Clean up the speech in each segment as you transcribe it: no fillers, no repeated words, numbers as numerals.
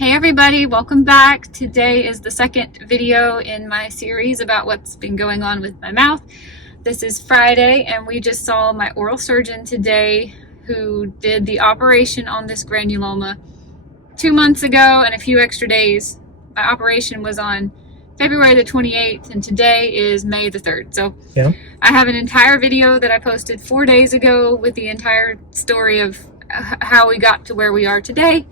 Hey everybody, welcome back. Today is the second video in my series about what's been going on with my mouth. This is Friday and we just saw my oral surgeon today who did the operation on this granuloma 2 months ago and a few extra days. My operation was on February the 28th and today is May the 3rd. So yeah. I have an entire video that I posted 4 days ago with the entire story of how we got to where we are today.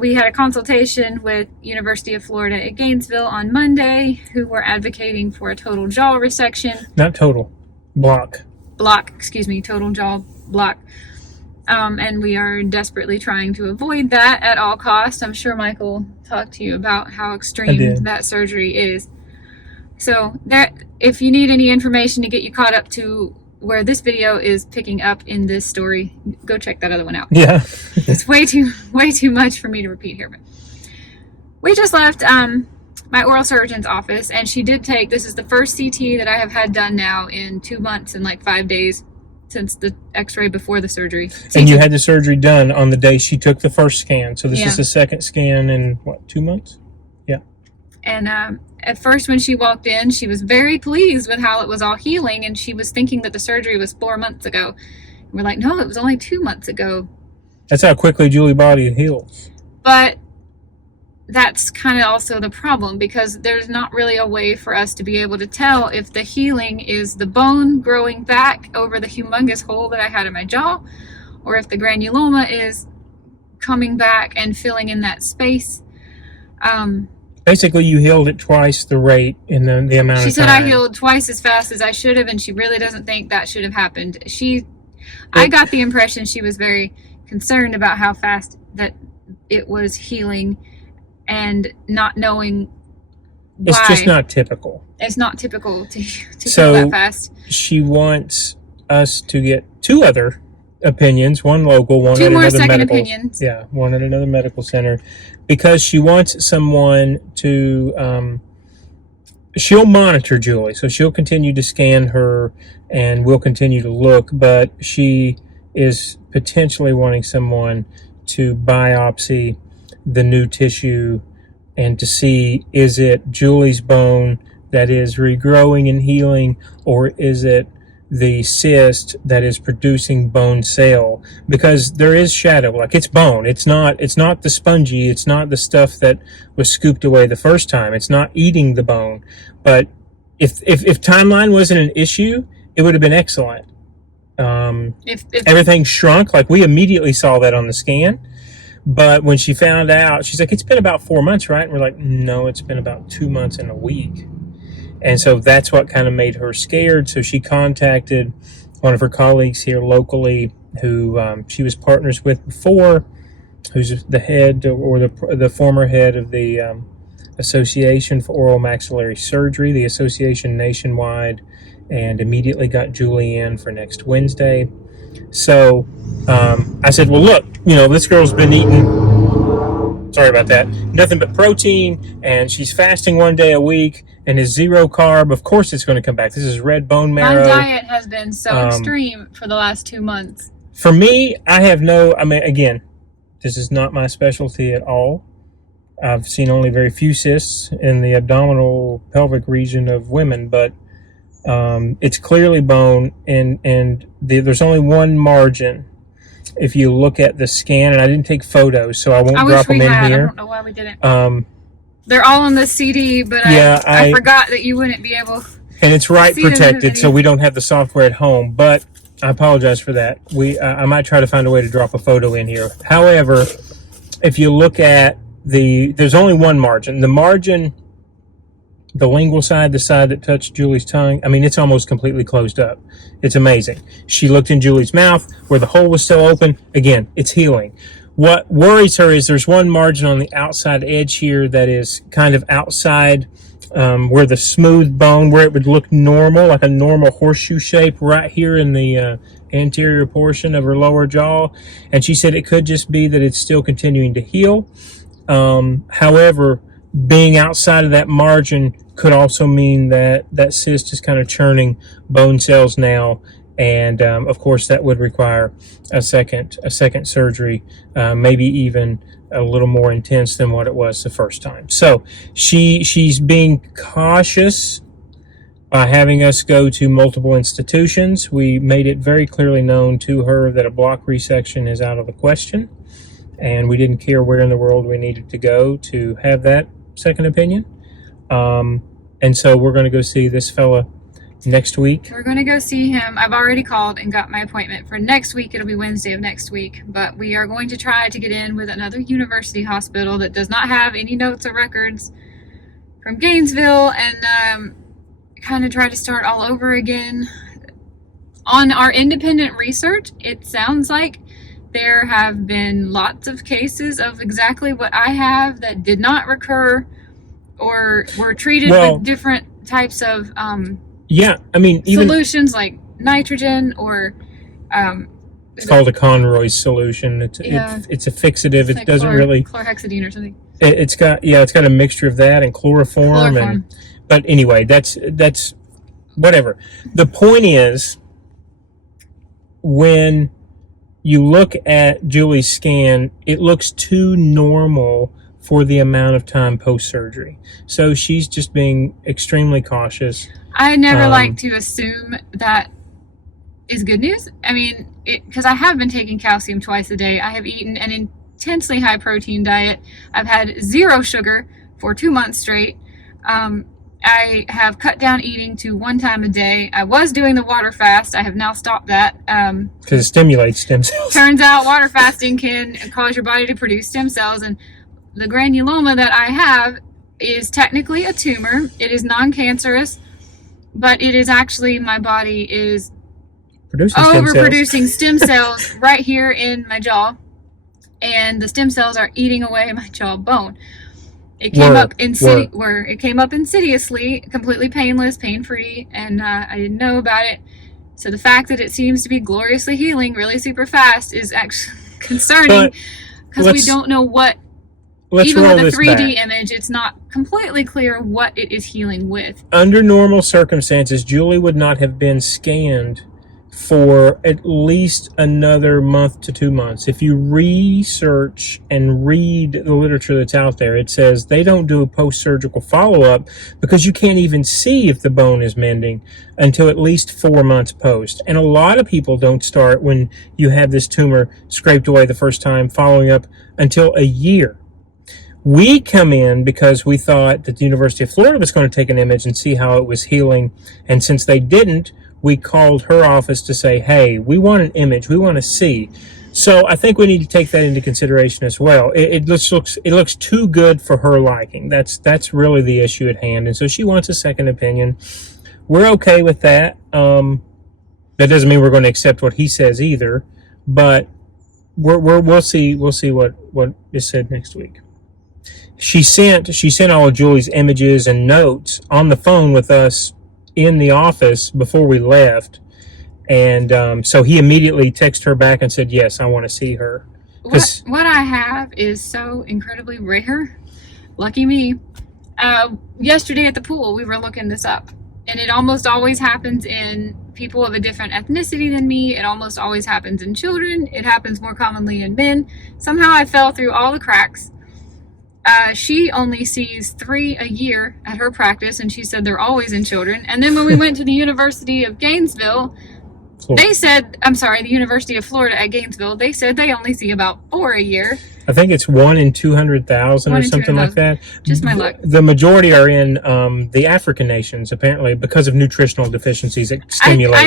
We had a consultation with University of Florida at Gainesville on Monday, who were advocating for a total jaw resection. Not total, block. Total jaw block. And we are desperately trying to avoid that at all costs. I'm sure Michael talked to you about how extreme that surgery is. So if you need any information to get you caught up to where this video is picking up in this story, go check that other one out. Yeah. It's way too much for me to repeat here. But we just left my oral surgeon's office, and she did take, this is the first CT that I have had done now in 2 months and like 5 days since the x-ray before the surgery. CT. And you had the surgery done on the day she took the first scan. So this is the second scan in, what, 2 months? Yeah. And at first when she walked in, she was very pleased with how it was all healing, and she was thinking that the surgery was 4 months ago. And we're like, no, it was only 2 months ago. That's how quickly Julie's body heals. But that's kind of also the problem, because there's not really a way for us to be able to tell if the healing is the bone growing back over the humongous hole that I had in my jaw, or if the granuloma is coming back and filling in that space. Basically, you healed at twice the rate in the amount of time. She said I healed twice as fast as I should have, and she really doesn't think that should have happened. I got the impression she was very concerned about how fast that it was healing and not knowing why. It's just not typical. It's not typical to heal that fast. She wants us to get 2 other opinions, one local, one at another medical. Opinions. Yeah, one at another medical center, because she wants someone to. She'll monitor Julie, so she'll continue to scan her, and we'll continue to look. But she is potentially wanting someone to biopsy the new tissue and to see, is it Julie's bone that is regrowing and healing, or is it the cyst that is producing bone cell? Because there is shadow, like it's bone. It's not the spongy, it's not the stuff that was scooped away the first time. It's not eating the bone. But if timeline wasn't an issue, it would have been excellent. If everything shrunk, like we immediately saw that on the scan. But when she found out, she's like, it's been about 4 months, right? And we're like, no, it's been about 2 months and a week. And so that's what kind of made her scared. So she contacted one of her colleagues here locally who she was partners with before, who's the head or the former head of the Association for Oral Maxillary Surgery, the association nationwide, and immediately got Julie in for next Wednesday. So I said, well, look, this girl's been eating, sorry about that, nothing but protein, and she's fasting 1 day a week and is 0 carb. Of course it's going to come back. This is red bone marrow. My diet has been so extreme for the last 2 months. For me, again, this is not my specialty at all. I've seen only very few cysts in the abdominal pelvic region of women, but it's clearly bone, and there's only one margin. If you look at the scan, and I didn't take photos, so I won't drop them in here. I don't know why we didn't. They're all on the CD, but I forgot that you wouldn't be able. And it's write protected, so we don't have the software at home. But I apologize for that. I might try to find a way to drop a photo in here. However, if you look at there's only one margin. The margin, the lingual side, the side that touched Julie's tongue, it's almost completely closed up. It's amazing. She looked in Julie's mouth where the hole was still open. Again, it's healing. What worries her is there's one margin on the outside edge here that is kind of outside where the smooth bone, where it would look normal, like a normal horseshoe shape right here in the anterior portion of her lower jaw. And she said it could just be that it's still continuing to heal. However, being outside of that margin could also mean that that cyst is kind of churning bone cells now, and of course that would require a second surgery, maybe even a little more intense than what it was the first time. So she's being cautious by having us go to multiple institutions. We made it very clearly known to her that a block resection is out of the question, and we didn't care where in the world we needed to go to have that second opinion. And so we're going to go see this fella next week. We're going to go see him. I've already called and got my appointment for next week. It'll be Wednesday of next week. But we are going to try to get in with another university hospital that does not have any notes or records from Gainesville, and kind of try to start all over again. On our independent research, it sounds like there have been lots of cases of exactly what I have that did not recur or were treated with different types of yeah, I mean, even solutions like nitrogen or it's called a Conroy solution. It's a fixative. It doesn't really chlorhexidine or something. It's got a mixture of that and chloroform. And but anyway, that's whatever. The point is, when you look at Julie's scan, it looks too normal for the amount of time post-surgery. So she's just being extremely cautious. I never like to assume that is good news. I mean, because I have been taking calcium twice a day. I have eaten an intensely high protein diet. I've had 0 sugar for 2 months straight. I have cut down eating to 1 time a day. I was doing the water fast. I have now stopped that. Because it stimulates stem cells. Turns out water fasting can cause your body to produce stem cells. And the granuloma that I have is technically a tumor. It is non-cancerous, but it is actually, my body is overproducing stem cells right here in my jaw. And the stem cells are eating away my jawbone. It came up insidiously, completely painless, pain-free, and I didn't know about it. So the fact that it seems to be gloriously healing really super fast is actually concerning, because we don't know what, even with a 3D image, it's not completely clear what it is healing with. Under normal circumstances, Julie would not have been scanned for at least another month to 2 months. If you research and read the literature that's out there, it says they don't do a post-surgical follow-up because you can't even see if the bone is mending until at least 4 months post. And a lot of people don't start when you have this tumor scraped away the first time, following up until a year. We come in because we thought that the University of Florida was going to take an image and see how it was healing. And since they didn't, we called her office to say, hey, we want an image. We want to see. So I think we need to take that into consideration as well. It looks too good for her liking. That's really the issue at hand. And so she wants a second opinion. We're okay with that. That doesn't mean we're going to accept what he says either. But we'll see what is said next week. She sent all of Julie's images and notes on the phone with us in the office before we left, and so he immediately texted her back and said, yes, I want to see her. What I have is so incredibly rare. Lucky me. Yesterday at the pool, we were looking this up, and it almost always happens in people of a different ethnicity than me. It almost always happens in children. It happens more commonly in men. Somehow I fell through all the cracks. She only sees 3 a year at her practice, and she said they're always in children. And then when we went to the University of Gainesville, the University of Florida at Gainesville, they said they only see about 4 a year. I think it's 1 in 200,000 or something like that. Just my luck. The majority are in the African nations, apparently, because of nutritional deficiencies that stimulate.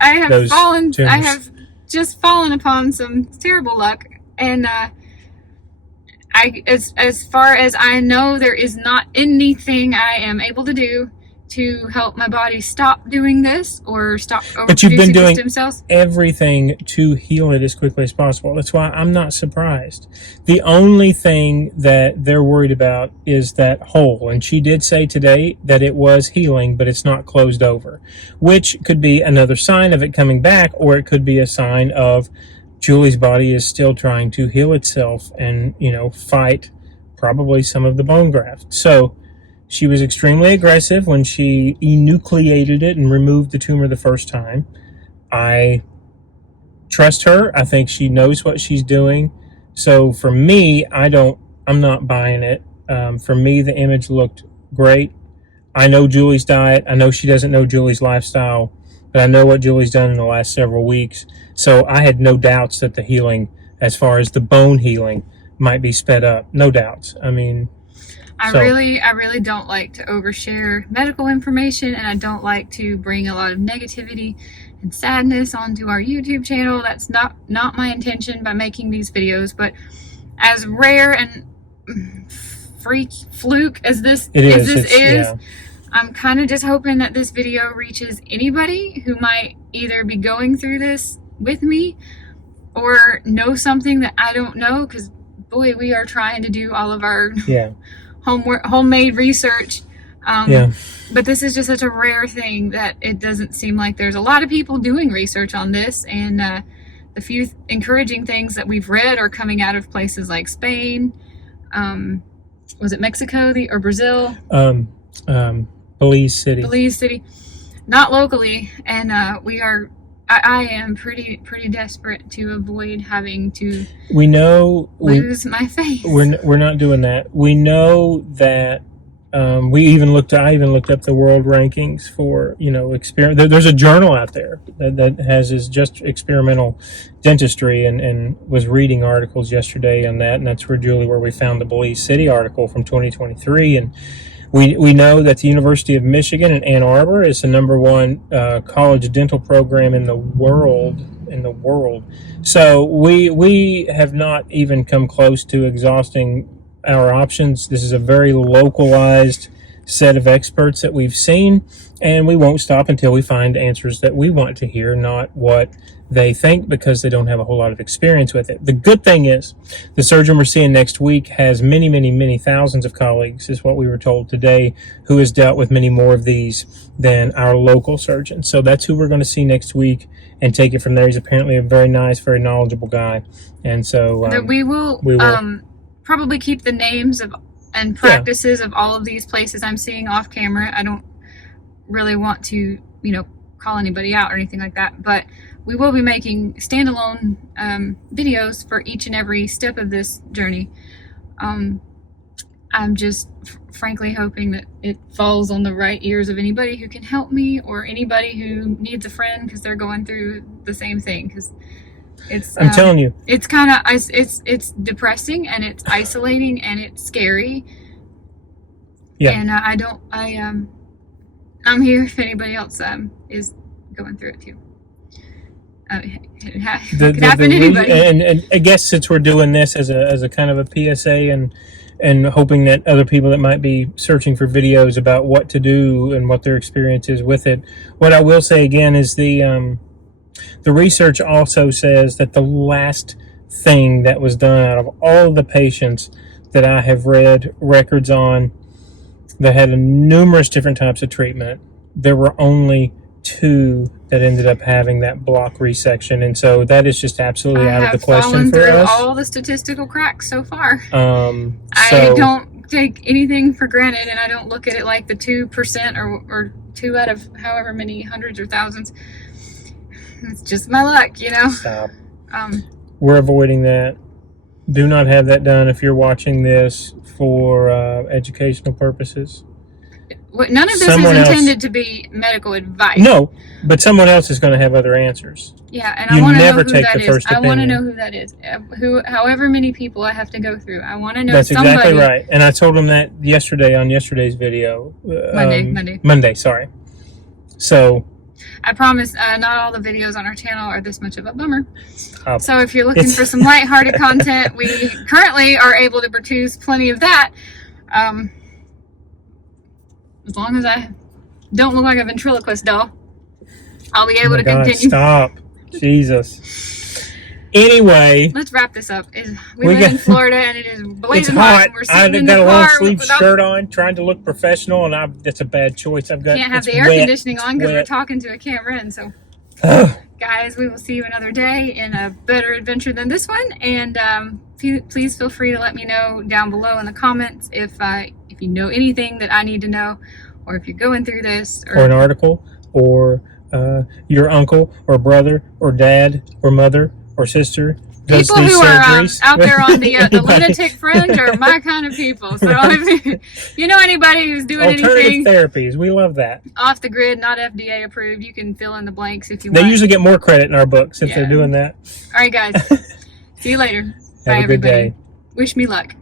I have just fallen upon some terrible luck, and as far as I know, there is not anything I am able to do to help my body stop doing this or stop overproducing but you've been doing stem cells. Everything to heal it as quickly as possible. That's why I'm not surprised. The only thing that they're worried about is that hole. And she did say today that it was healing, but it's not closed over, which could be another sign of it coming back, or it could be a sign of Julie's body is still trying to heal itself and, fight probably some of the bone graft. So she was extremely aggressive when she enucleated it and removed the tumor the first time. I trust her. I think she knows what she's doing. So for me, I'm not buying it. For me, the image looked great. I know Julie's diet. I know she doesn't know Julie's lifestyle, but I know what Julie's done in the last several weeks. So I had no doubts that the healing, as far as the bone healing, might be sped up. No doubts. I mean, I really don't like to overshare medical information, and I don't like to bring a lot of negativity and sadness onto our YouTube channel. That's not my intention by making these videos. But as rare and fluke as this is, yeah. I'm kind of just hoping that this video reaches anybody who might either be going through this with me or know something that I don't know, because boy, we are trying to do all of our homemade research. But this is just such a rare thing that it doesn't seem like there's a lot of people doing research on this, and the few encouraging things that we've read are coming out of places like Spain, was it Mexico or Brazil? Belize City, not locally. And I am pretty desperate to avoid having to lose my faith. We're not doing that. We know that I even looked up the world rankings for experiment. There's a journal out there that has just experimental dentistry, and was reading articles yesterday on that, and that's where we found the Belize City article from 2023, and we know that the University of Michigan in Ann Arbor is the #1 college dental program in the world. So we have not even come close to exhausting our options. This is a very localized set of experts that we've seen, and we won't stop until we find answers that we want to hear, not what they think, because they don't have a whole lot of experience with it. The good thing is the surgeon we're seeing next week has many thousands of colleagues, is what we were told today, who has dealt with many more of these than our local surgeon. So that's who we're going to see next week and take it from there. He's apparently a very nice, very knowledgeable guy. And so we will probably keep the names and practices of all of these places I'm seeing off camera. I don't really want to, call anybody out or anything like that, but we will be making standalone videos for each and every step of this journey. I'm just frankly hoping that it falls on the right ears of anybody who can help me, or anybody who needs a friend because they're going through the same thing. Because I'm telling you, it's kind of it's depressing, and it's isolating, and it's scary. Yeah. And I'm here if anybody else is going through it too. It could happen to anybody. And I guess since we're doing this as a kind of a PSA, and hoping that other people that might be searching for videos about what to do and what their experience is with it, what I will say again is the research also says that the last thing that was done out of all of the patients that I have read records on that had numerous different types of treatment, there were only 2 that ended up having that block resection, and so that is just absolutely out of the question for us. I have fallen through all the statistical cracks so far. I don't take anything for granted, and I don't look at it like the 2% or 2 out of however many hundreds or thousands. It's just my luck, Stop. We're avoiding that. Do not have that done if you're watching this for educational purposes. None of this is intended to be medical advice. No, but someone else is going to have other answers. Yeah, and I want to know who that is. I want to know who that is. However many people I have to go through, I want to know. That's exactly right. And I told him that yesterday on yesterday's video. Monday, sorry. So I promise not all the videos on our channel are this much of a bummer. So if you're looking for some lighthearted content, we currently are able to produce plenty of that. As long as I don't look like a ventriloquist doll, I'll be able to continue. Stop. Jesus. Anyway. Let's wrap this up. We live in Florida, and it is blazing hot. We're sitting in the got a car long sleeve shirt on, trying to look professional, and that's a bad choice. Can't have the air conditioning on because we're talking to a camera, and so... Guys, we will see you another day in a better adventure than this one, and please feel free to let me know down below in the comments if you know anything that I need to know, or if you're going through this, or an article, or your uncle or brother or dad or mother or sister does People these who are surgeries. out there on the Anybody? lunatic fringe are my kind of people. So if you know anybody who's doing Alternative anything therapies, we love that. off the grid, not FDA approved, you can fill in the blanks if you They want. usually get more credit in our books if Yeah. they're doing that. All right, guys. See you later. Have Bye, a good everybody. day. Wish me luck.